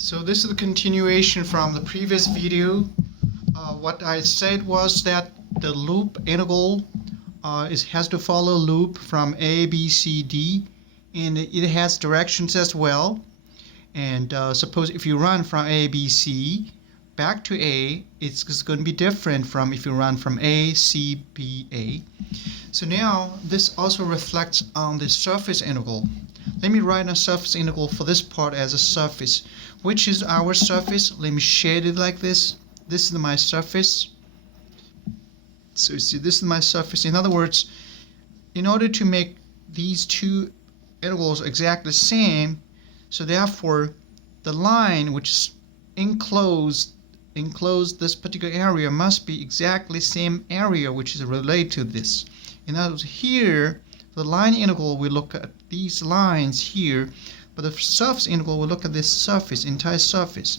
So this is the continuation from the previous video. What I said was that the loop integral has to follow loop from A, B, C, D, and it has directions as well. And suppose if you run from A, B, C back to A, it's going to be different from if you run from A, C, B, A. So now this also reflects on the surface integral. Let me write a surface integral for this part as a surface. Which is our surface? Let me shade it like this. This is my surface. So you see, this is my surface. In other words, in order to make these two integrals exactly the same, so therefore the line which is enclosed this particular area must be exactly the same area which is related to this. In other words, here the line integral, we look at these lines here, but the surface integral, we look at this surface, entire surface.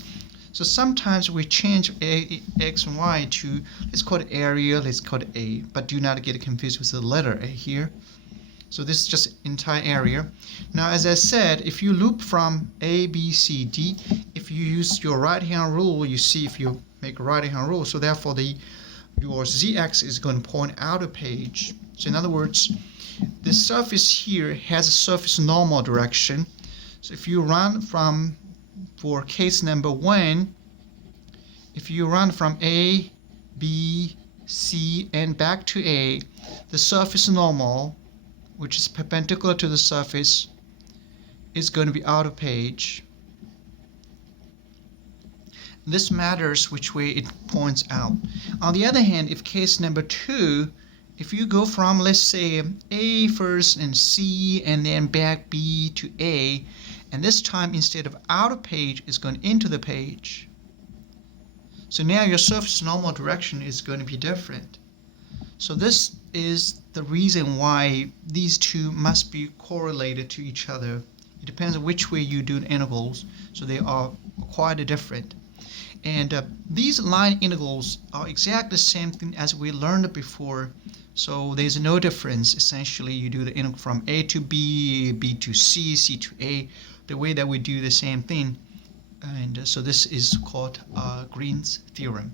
So sometimes we change x and y to, let's call it area, let's call it A, but do not get confused with the letter A here. So this is just entire area. Now, as I said, if you loop from A, B, C, D, if you use your right-hand rule, you see if you make a right-hand rule, so therefore your z-axis is going to point out a page. So in other words, the surface here has a surface normal direction. So if you run from, for case number 1, if you run from A, B, C, and back to A, the surface normal, which is perpendicular to the surface, is going to be out of page. This matters which way it points out. On the other hand, if case number 2, if you go from, let's say, A first and C and then back B to A, and this time instead of out of page is going into the page. So now your surface normal direction is going to be different. So this is the reason why these two must be correlated to each other. It depends on which way you do the integrals, so they are quite different. And these line integrals are exactly the same thing as we learned before. So there's no difference. Essentially, you do the integral from A to B, B to C, C to A, the way that we do the same thing. And so this is called Green's theorem.